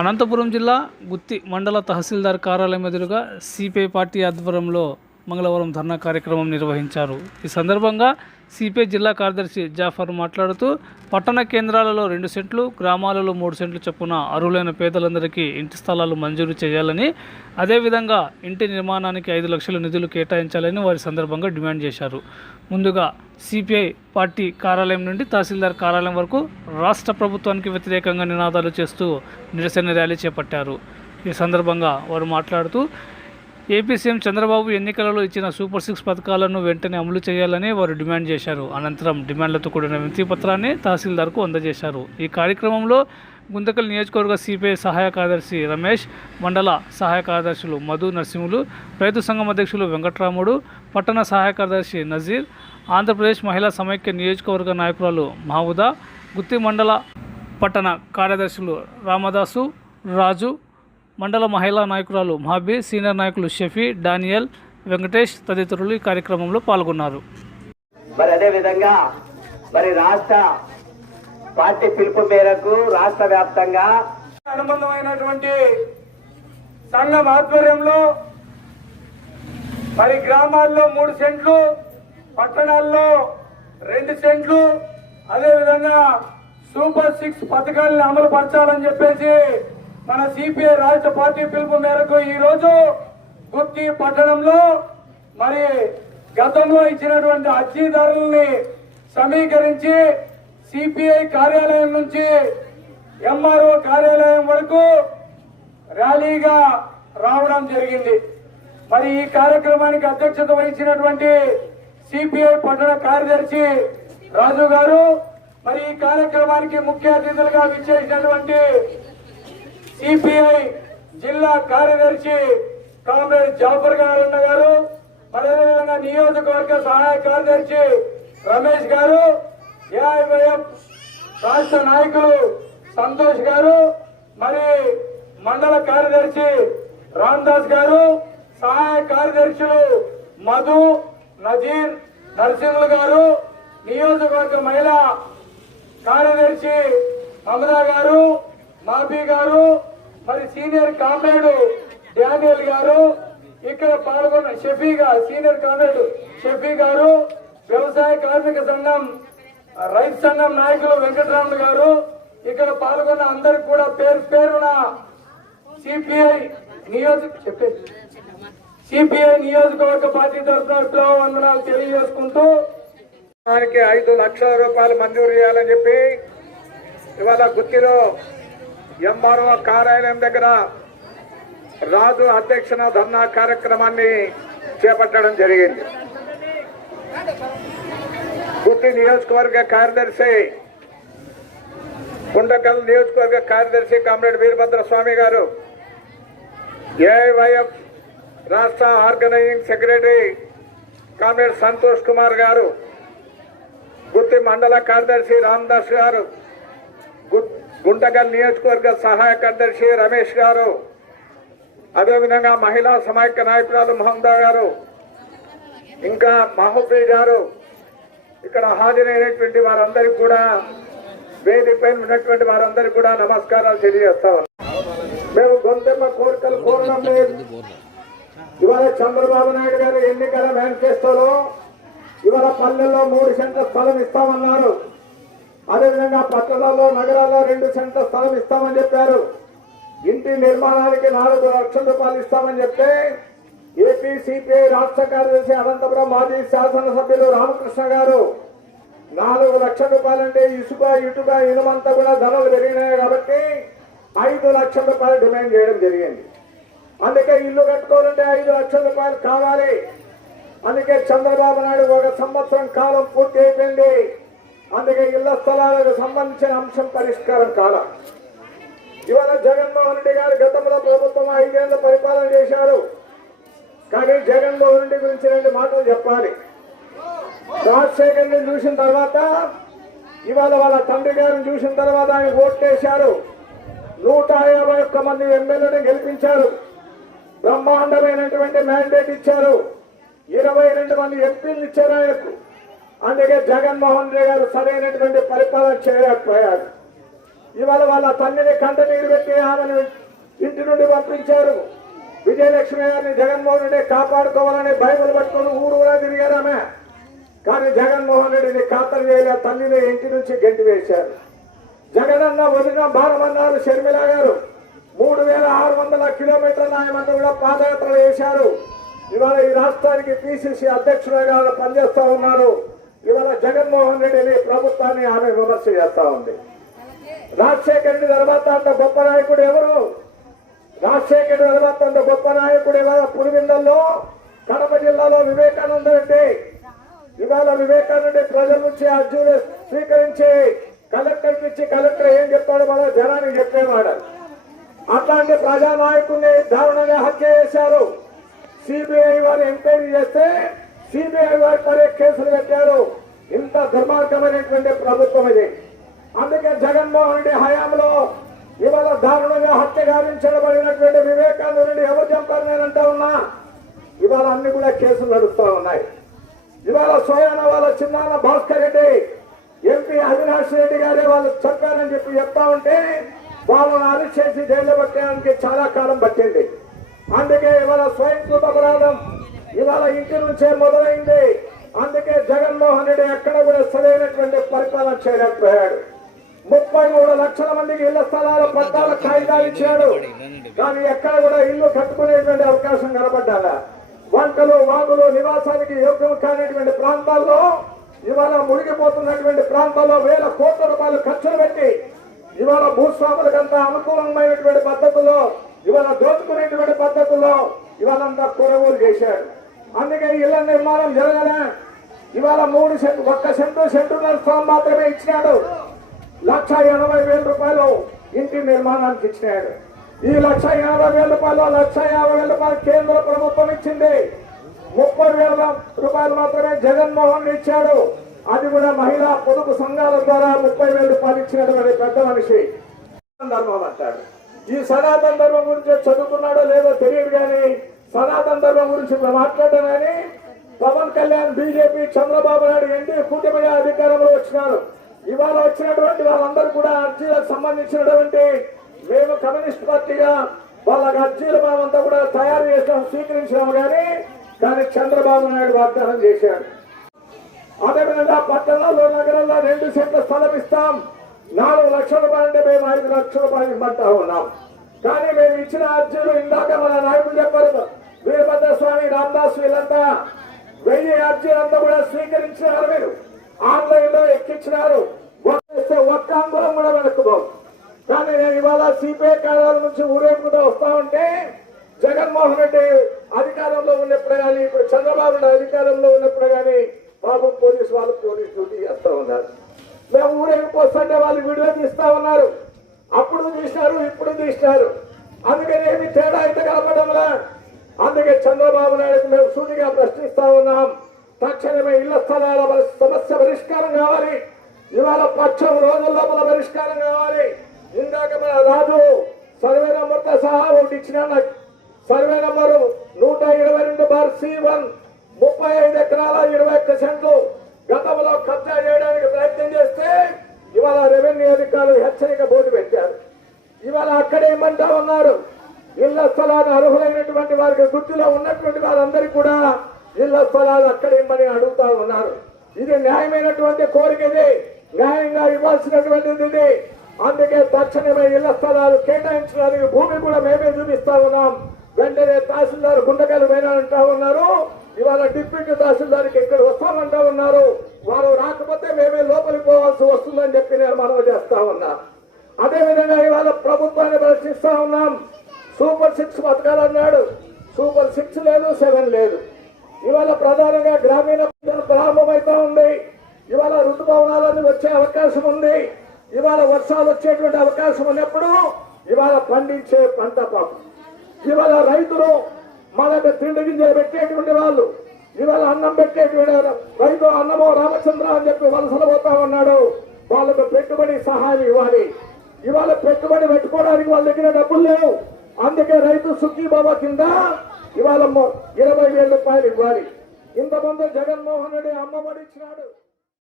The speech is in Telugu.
అనంతపురం జిల్లా గుత్తి మండల తహసీల్దార్ కార్యాలయం ఎదురుగా సిపిఐ పార్టీ ఆధ్వర్యంలో మంగళవారం ధర్నా కార్యక్రమం నిర్వహించారు. ఈ సందర్భంగా సిపిఐ జిల్లా కార్యదర్శి జాఫర్ మాట్లాడుతూ పట్టణ కేంద్రాలలో 2 సెంట్లు, గ్రామాలలో 3 సెంట్లు చొప్పున అర్హులైన పేదలందరికీ ఇంటి స్థలాలు మంజూరు చేయాలని, అదేవిధంగా ఇంటి నిర్మాణానికి 5 లక్షల నిధులు కేటాయించాలని వారి సందర్భంగా డిమాండ్ చేశారు. ముందుగా సిపిఐ పార్టీ కార్యాలయం నుండి తహసీల్దార్ కార్యాలయం వరకు రాష్ట్ర ప్రభుత్వానికి వ్యతిరేకంగా నినాదాలు చేస్తూ నిరసన ర్యాలీ చేపట్టారు. ఈ సందర్భంగా వారు మాట్లాడుతూ ఏపీ సీఎం చంద్రబాబు ఎన్నికలలో ఇచ్చిన సూపర్ 6 పథకాలను వెంటనే అమలు చేయాలని వారు డిమాండ్ చేశారు. అనంతరం డిమాండ్లతో కూడిన వినతి పత్రాన్ని తహసీల్దార్కు అందజేశారు. ఈ కార్యక్రమంలో గుంతకల్ నియోజకవర్గ సిపిఐ సహాయ కార్యదర్శి రమేష్, మండల సహాయ కార్యదర్శులు మధు, నరసింహులు, రైతు సంఘం అధ్యక్షులు వెంకట్రాముడు, పట్టణ సహాయ కార్యదర్శి నజీర్, ఆంధ్రప్రదేశ్ మహిళా సమైక్య నియోజకవర్గ నాయకురాలు మహబూదా, గుత్తి మండల పట్టణ కార్యదర్శులు రామదాసు, రాజు, మండల మహిళా నాయకురాలు మహాబీ, సీనియర్ నాయకులు షఫీ, డానియల్, వెంకటేష్ తదితరులు ఈ కార్యక్రమంలో పాల్గొన్నారు. అదేవిధంగా రాష్ట్ర పార్టీ పిలుపు మేరకు రాష్ట్ర వ్యాప్తంగా అనుబంధమైనటువంటి సంఘం ఆధ్వర్యంలో గ్రామాల్లో 3 సెంట్లు, పట్టణాల్లో 2 సెంట్లు, అదేవిధంగా సూపర్ 6 పథకాలను అమలు పరచాలని చెప్పేసి మన సిపిఐ రాష్ట్ర పార్టీ పిలుపు మేరకు ఈరోజు గుత్తి పట్టణంలో గతంలో ఇచ్చినటువంటి అర్జీదారుల్ని సమీకరించి సిపిఐ కార్యాలయం నుంచి ఎంఆర్ఓ కార్యాలయం వరకు ర్యాలీగా రావడం జరిగింది. ఈ కార్యక్రమానికి అధ్యక్షత వహించినటువంటి సిపిఐ పట్టణ కార్యదర్శి రాజు గారు, ఈ కార్యక్రమానికి ముఖ్య అతిథులుగా విచ్చేసినటువంటి సిపిఐ జిల్లా కార్యదర్శి కామ్రేడ్ జాఫర్ గారు, అదేవిధంగా నియోజకవర్గ సహాయ కార్యదర్శి రమేష్ గారు, ఏఐవైఎఫ్ రాష్ట్ర నాయకులు సంతోష్ గారు, మండల కార్యదర్శి రామదాస్ గారు, సహాయ కార్యదర్శులు మధు, నజీర్, నరసింహులు గారు, నియోజకవర్గ మహిళా కార్యదర్శి మమదా గారు, మాబీ గారు, సీనియర్ కామ్రేడ్ డానియల్ గారు, ఇక్కడ పాల్గొన్న సీనియర్ కామ్రేడ్ షఫీ గారు, వ్యవసాయ కార్మిక సంఘం రైతు సంఘం నాయకులు వెంకటరాములు గారు, ఇక్కడ పాల్గొన్న అందరికి కూడా పేరు పేరున సిపిఐ నియోజకవర్గ పార్టీ తరఫున వందనాలు తెలియజేసుకుంటూ 5 లక్షల రూపాయలు మంజూరు చేయాలని చెప్పి ఇవాళ గుత్తిలో ఎంఆర్ఓ కార్యాలయం దగ్గర రాజు అధ్యక్షన ధర్నా కార్యక్రమాన్ని చేపట్టడం జరిగింది. గుత్తి నియోజకవర్గ కార్యదర్శి, గుంటకల్ నియోజకవర్గ కార్యదర్శి కామ్రేడ్ వీరభద్ర స్వామి గారు, ఏఐవైఎఫ్ రాష్ట్ర organizing secretary comrade Santosh Kumar గారు, గుత్తి మండల కార్యదర్శి రామదాస్ గారు, గుంటకల్ నియోజకవర్గ సహాయ కార్యదర్శి రమేష్ గారు, అదేవిధంగా మహిళా సమైక్య నాయకురాలు మహమ్మదా గారు, ఇంకా మహబీ గారు, ఇక్కడ హాజరైనటువంటి వారందరికీ కూడా, వేదికపై ఉన్నటువంటి వారందరికీ కూడా నమస్కారాలు తెలియజేస్తాం. మేము గొంతెమ్మ కోరికలు కోరడం లేదు. ఇవాళ చంద్రబాబు నాయుడు గారు ఎన్నికల మేనిఫెస్టోలో ఇవాళ పల్లెల్లో 3 సెంట్ల స్థలం ఇస్తామన్నారు. అదేవిధంగా పట్టణాల్లో, నగరాల్లో 2 సెంట్ల స్థలం ఇస్తామని చెప్పారు. ఇంటి నిర్మాణానికి 4 లక్షల రూపాయలు ఇస్తామని చెప్తే ఏపీ సిపిఐ రాష్ట్ర కార్యదర్శి అనంతపురం మాజీ శాసనసభ్యులు రామకృష్ణ గారు 4 లక్షల రూపాయలంటే ఇసుక, ఇటుక, ఇనుమంతా కూడా ధరలు పెరిగినాయి కాబట్టి 5 లక్షల రూపాయలు డిమాండ్ చేయడం జరిగింది. అందుకే ఇల్లు కట్టుకోవాలంటే 5 లక్షల రూపాయలు కావాలి. అందుకే చంద్రబాబు నాయుడు 1 సంవత్సరం కాలం పూర్తి అయిపోయింది. అందుకే ఇళ్ల స్థలాలకు సంబంధించిన అంశం పరిష్కారం కాల. ఇవాళ జగన్మోహన్ రెడ్డి గారు గతంలో ప్రభుత్వం 5 ఏళ్ల పరిపాలన చేశారు. కానీ జగన్మోహన్ రెడ్డి గురించి 2 మాటలు చెప్పాలి. రాజశేఖర్ని చూసిన తర్వాత, ఇవాళ వాళ్ళ తండ్రి గారిని చూసిన తర్వాత ఆయన ఓట్లేశారు. 151 మంది ఎమ్మెల్యేలను గెలిపించారు. బ్రహ్మాండమైనటువంటి మ్యాండేట్ ఇచ్చారు. 22 మంది ఎంపీలు ఇచ్చారు ఆయనకు. అందుకే జగన్మోహన్ రెడ్డి గారు సరైనటువంటి పరిపాలన చేయలేకపోయారు. ఇవాళ వాళ్ళ తల్లిని కంట నీరు పెట్టి ఆమెను ఇంటి నుండి పంపించారు. విజయలక్ష్మి గారిని జగన్మోహన్ రెడ్డి కాపాడుకోవాలని బైబిల్ పట్టుకొని ఊరూరా తిరిగారు ఆమె. కానీ జగన్మోహన్ రెడ్డిని ఖాతరు చేయలే, తల్లిని ఇంటి నుంచి గెంటి వేశారు. జగనన్న వదిన భారమన్నారు షర్మిల గారు. 3600 కిలోమీటర్ల ఆయమంతా కూడా పాదయాత్ర చేశారు. ఇవాళ ఈ రాష్ట్రానికి పిసిసి అధ్యక్షులుగా పనిచేస్తా ఉన్నారు. ఇవాళ జగన్మోహన్ రెడ్డిని ప్రభుత్వాన్ని ఆమె విమర్శ చేస్తా ఉంది. రాజశేఖర రెడ్డి తర్వాత అంత గొప్ప నాయకుడు ఎవరు? రాజశేఖర రెడ్డి తర్వాత అంత గొప్ప నాయకుడు ఇవాళ పులివిందల్లో కడప జిల్లాలో వివేకానంద రెడ్డి. ఇవాళ వివేకానంద ప్రజల నుంచి అర్జీలు స్వీకరించి కలెక్టర్కి ఇచ్చి కలెక్టర్ ఏం చెప్తాడో మన జనానికి చెప్పేవాడు. అట్లాంటి ప్రజానాయకుడిని దారుణంగా హత్య చేశారు. సిబిఐ వారు ఎంక్వైరీ చేస్తే సిబిఐ వారి పరే కేసులు పెట్టారు. ఇంత దుర్మార్గమైనటువంటి ప్రభుత్వం ఇది. అందుకే జగన్మోహన్ రెడ్డి హయాంలో ఇవాళ దారుణంగా హత్య గావించబడినటువంటి వివేకానంద రెడ్డి ఎవరు చంపారు నేనంటా ఉన్నా. ఇవాళ అన్ని కూడా కేసులు నడుస్తూ ఉన్నాయి. ఇవాళ స్వయాన వాళ్ళ చిన్నాన్న భాస్కర్ రెడ్డి, ఎంపీ అవినాష్ రెడ్డి గారే వాళ్ళు చంపారని చెప్పి చెప్తా ఉంటే వాళ్ళని అరెస్ట్ చేసి జైల్లో పెట్టడానికి చాలా కాలం పట్టింది. అందుకే ఇవాళ స్వయంకృత అపరాధం ఇవాళ ఇంటి నుంచే మొదలైంది. అందుకే జగన్మోహన్ రెడ్డి ఎక్కడ కూడా సరైనటువంటి పరిపాలన చేయలేకపోయాడు. 33 లక్షల మందికి ఇళ్ల స్థలాల పట్టాల కాగితాలు ఇచ్చాడు. కానీ ఎక్కడ కూడా ఇల్లు కట్టుకునేటువంటి అవకాశం కనబడ్డా. వంటలు వాగులు నివాసానికి యోగ్యం కానిటువంటి ప్రాంతాల్లో ఇవాళ మునిగిపోతున్నటువంటి ప్రాంతాల్లో వేల కోట్ల రూపాయలు ఖర్చులు పెట్టి ఇవాళ భూస్వాములకంతా అనుకూలమైనటువంటి పద్ధతుల్లో ఇవాళ దోచుకునేటువంటి పద్ధతుల్లో ఇవాళంతా కొనుగోలు చేశాడు. అందుకే ఇళ్ల నిర్మాణం జరగలే. ఇవాళ 3 సెంటు 1 సెంటు సెంటున్నర స్థలం మాత్రమే ఇచ్చినాడు. 1,80,000 రూపాయలు ఇంటి నిర్మాణానికి ఇచ్చినాడు. ఈ 1,80,000 రూపాయలు 1,50,000 రూపాయలు కేంద్ర ప్రభుత్వం ఇచ్చింది. 30,000 రూపాయలు మాత్రమే జగన్మోహన్ ఇచ్చాడు. అది కూడా మహిళా పొదుపు సంఘాల ద్వారా 30,000 రూపాయలు ఇచ్చినటువంటి పెద్ద మనిషి. ధర్మం అంటాడు. ఈ సనాతన ధర్మం గురించి చదువుకున్నాడో లేదో తెలియదు కానీ సనాతన ధర్మం గురించి మాట్లాడడం కానీ పవన్ కళ్యాణ్, బీజేపీ, చంద్రబాబు నాయుడు ఎన్డీఏ కూటమి అధికారంలో వచ్చినారు. ఇవాళ వచ్చినటువంటి వాళ్ళందరూ కూడా అర్జీలకు సంబంధించినటువంటి మేము కమ్యూనిస్ట్ పార్టీగా వాళ్ళకి అర్జీలు మనమంతా కూడా తయారు చేసాం, స్వీకరించినాము. కానీ చంద్రబాబు నాయుడు వాగ్దానం చేశాడు. అదేవిధంగా పట్టణాల్లో నగరంలో 2 సెంట్ల స్థలం ఇస్తాం, 4 లక్షల రూపాయలు అంటే మేము 5 లక్షల రూపాయలు ఇమ్మంటా ఉన్నాం. కానీ మేము ఇచ్చిన అర్జీలు ఇందాక మన నాయకులు చెప్పారు, వీరభద్రస్వామి, రామదాస్ వీళ్ళంతా 1000 అర్జీలంతా కూడా స్వీకరించినారు. మీరు ఆన్లైన్ లో ఎక్కించినారు. ఒక్క అంగుళం కూడా వెనక్కుపోవు. కానీ నేను ఇవాళ సిపిఐ కార్యాలయం నుంచి ఊరేగుతూ వస్తా ఉంటే జగన్మోహన్ రెడ్డి అధికారంలో ఉన్నప్పుడు కానీ ఇప్పుడు చంద్రబాబు నాయుడు అధికారంలో ఉన్నప్పుడు కానీ పాపం పోలీసు వాళ్ళు పోలీసు డ్యూటీ చేస్తా ఉన్నారు. మేము ఊరేగిపోస్తుంటే వాళ్ళు వీడియో తీస్తా ఉన్నారు. అప్పుడు తీసినారు, ఇప్పుడు తీసినారు. అందుకని ఏమి తేడా అయితే కలపడంలా. అందుకే చంద్రబాబు నాయుడుకు మేము సూటిగా ప్రశ్నిస్తా ఉన్నాం. తక్షణమే ఇళ్ల స్థలాల సమస్య పరిష్కారం కావాలి. ఇవాళ పక్షం రోజుల లోపల పరిష్కారం కావాలి. ఇందాక మన రాజు సర్వే నంబర్తో సహా ఒకటి ఇచ్చిన సర్వే నంబరు 122/C1 35 ఎకరాల 21 సెంట్లు గతంలో కబ్జా చేయడానికి ప్రయత్నం చేస్తే ఇవాళ రెవెన్యూ అధికారులు హెచ్చరిక బోర్డు పెట్టారు. ఇవాళ అక్కడే ఇమ్మంటా ఉన్నారు. ఇళ్ల స్థలాలు అర్హులైనటువంటి వారికి గుర్తులో ఉన్నటువంటి వారందరికీ కూడా ఇళ్ల స్థలాలు అక్కడ ఇమ్మని అడుగుతా ఉన్నారు. ఇది న్యాయమైనటువంటి కోరిక, ఇది న్యాయంగా ఇవ్వాల్సినటువంటిది ఇది. అందుకే తక్షణమే ఇళ్ల స్థలాలు కేటాయించడానికి భూమి కూడా మేమే చూపిస్తా ఉన్నాం. వెంటనే తహసీల్దార్ గుండకలు పోయినంటా ఉన్నారు. ఇవాళ డిప్యూటీ తహసీల్దార్కి ఇక్కడ వస్తామంటా ఉన్నారు. వారు రాకపోతే మేమే లోపలికి పోవాల్సి వస్తుందని చెప్పి నేను మనవి చేస్తా ఉన్నా. అదేవిధంగా ఇవాళ ప్రభుత్వాన్ని ప్రశ్నిస్తా ఉన్నాం. సూపర్ 6 పథకాలన్నాడు. సూపర్ 6 లేదు, 7 లేదు. ఇవాళ ప్రధానంగా గ్రామీణ ప్రారంభమైతా ఉంది. ఇవాళ ఋతుపవనాలన్నీ వచ్చే అవకాశం ఉంది. ఇవాళ వర్షాలు వచ్చేటువంటి అవకాశం ఉన్నప్పుడు ఇవాళ పండించే పంట పాపం. ఇవాళ రైతులు మనకు తిండి గింజలు పెట్టేటువంటి వాళ్ళు, ఇవాళ అన్నం పెట్టేటువంటి రైతు అన్నమో రామచంద్ర అని చెప్పి వలసలు పోతా ఉన్నాడు. వాళ్ళకు పెట్టుబడి సహాయం ఇవ్వాలి. ఇవాళ పెట్టుబడి పెట్టుకోవడానికి వాళ్ళ దగ్గర డబ్బులు లేవు. అందుకే రైతు సుఖీ బాబా కింద ఇవాళ 20,000 రూపాయలు ఇవ్వాలి. ఇంతకుముందు జగన్మోహన్ రెడ్డి అమ్మఒడి ఇచ్చినాడు.